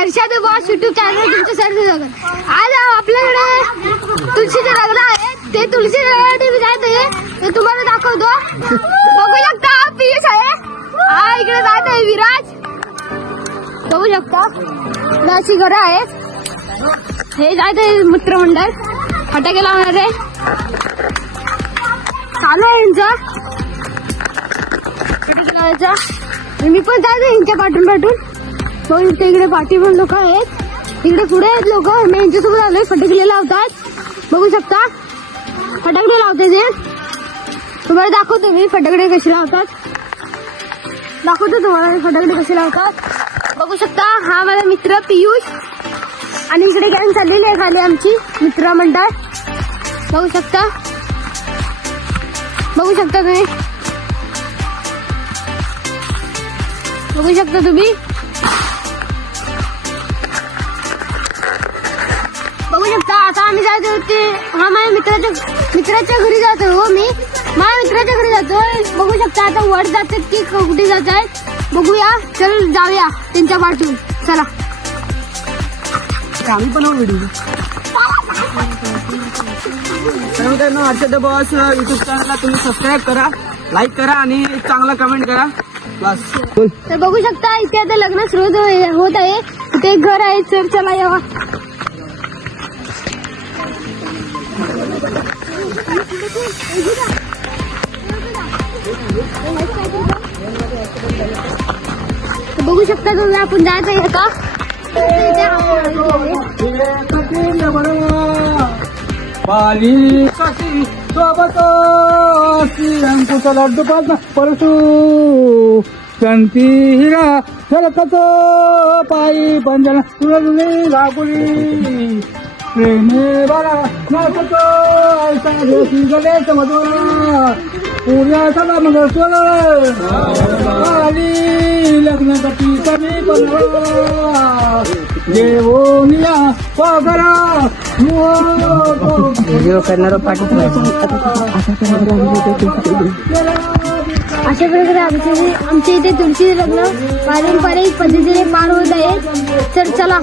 Harshad boss YouTube channel तुमचं सर्व स्वागत. आज आपल्याकडे तुळशीचे लग्न आहे. ते तुळशी लग्नासाठी जायचं आहे, ते तुम्हाला दाखवतो. बघू शकता पियुष आहे, हा इकडे जात आहे विराज. बघू शकता अशी घरं आहेत. हे जायचं आहे मित्रमंडळ, फटाके लावणार आहे, चालू आहे यांचं फटाके लावायचा. मी पण जायचं यांच्या पाठून. बघू शकता इकडे पाठी पण लोक आहेत, इकडे पुढे आहेत लोक. मी यांच्यासोबत आलोय, फटाके लावतात. बघू शकता फटाकडे लावते ते. तुम्हाला दाखवतो मी फटाकडे कसे लावतात. दाखवतो तुम्हाला फटाकडे कसे लावतात. बघू शकता हा माझा मित्र पियुष, आणि इकडे गॅंग चाललेली आहे खाली आमची मित्रमंडळ. बघू शकता तुम्ही, बघू शकता तुम्ही. बघू शकता आता आम्ही जायचो ते, हा माझ्या मित्राच्या घरी जातो. हो मी माझ्या मित्राच्या घरी जातोय. बघू शकता आता वर जातात की कुठे जात आहेत बघूया. चल जाऊया त्यांच्या पाठून, चला. आम्ही पण व्हिडिओ मित्रांनो, हर्षद बॉस युट्यूब चॅनलला तुम्ही सबस्क्राईब करा, लाईक करा आणि चांगला कमेंट करा बस. तर बघू शकता इथे आता लग्न सुरू होत आहे. इथे एक घर आहे, चल चला यावा. बघू शकता तुम्ही, आपण जायचं आहे आता. अंकुचा लड्डू पाच परशू शांती हिरा झलकतो पायी पंजन तुळी लागुली प्रेमे बाला नाचतो ऐसा जोशी गणेश मधुरा पूर्या सदा मंगळ स्वर आली लग्नासाठी कमी बनवा देवोनिया पगरा व्हिडिओ करणारा पाठी. अशा प्रकारे आमच्या इथे तुळशी लग्न पारंपरिक पद्धतीने पार होत आहे. तर चला.